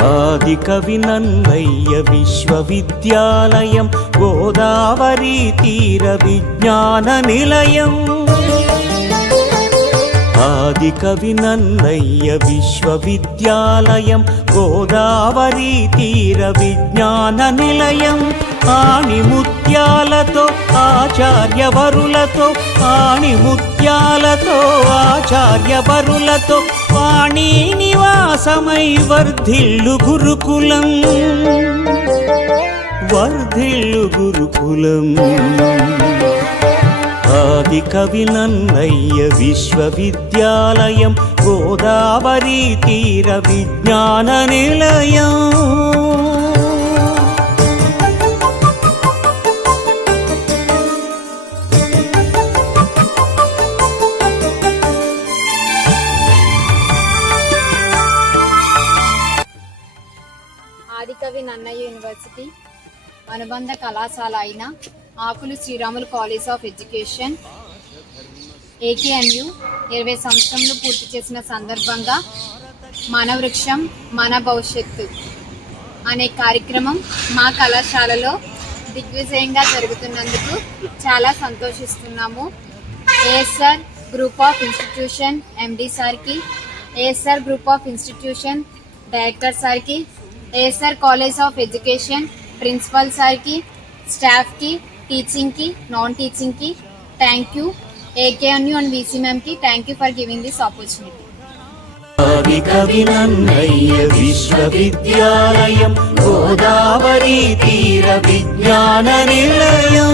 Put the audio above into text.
ఆదికవి నన్నయ్య విశ్వవిద్యాలయం గోదావరి తీర విజ్ఞాన నిలయం. ఆదికవి నన్నయ్య విశ్వవిద్యాలయం గోదావరి తీర విజ్ఞాన నిలయం. ఆణిముత్యాలతో ఆచార్యవరులతో ఆణిముత్యాలతో ఆచార్యవరులతో వాణి నివాసమై వర్ధిల్లు గురుకులం వర్ధిల్లు గురుకులం. ఆదికవి నన్నయ్య విశ్వవిద్యాలయం గోదావరి తీర విజ్ఞాన నిలయం. ఆదికవి నన్నయ్య యూనివర్సిటీ అనుబంధ కళాశాల అయిన ఆకులు Sriramulu college of education AKNU 20 సంవత్సరములు పూర్తి చేసిన సందర్భంగా మన వృక్షం మన భవిష్యత్తు అనే కార్యక్రమం మా కళాశాలలో దిగ్విజయంగా జరుగుతున్నందుకు చాలా సంతోషిస్తున్నాము. ASR group of institution MD సార్కి, ASR group of institution director సార్కి, ASR college of education principal సార్కి, స్టాఫ్కి, టీచింగ్కి, నాన్ టీచింగ్కి thank you. AKNU and VC మ్యామ్కి thank you for giving this opportunity. Adikavi Nannaya విశ్వవిద్యాలయం గోదావరి తీర విజ్ఞాన నిలయం.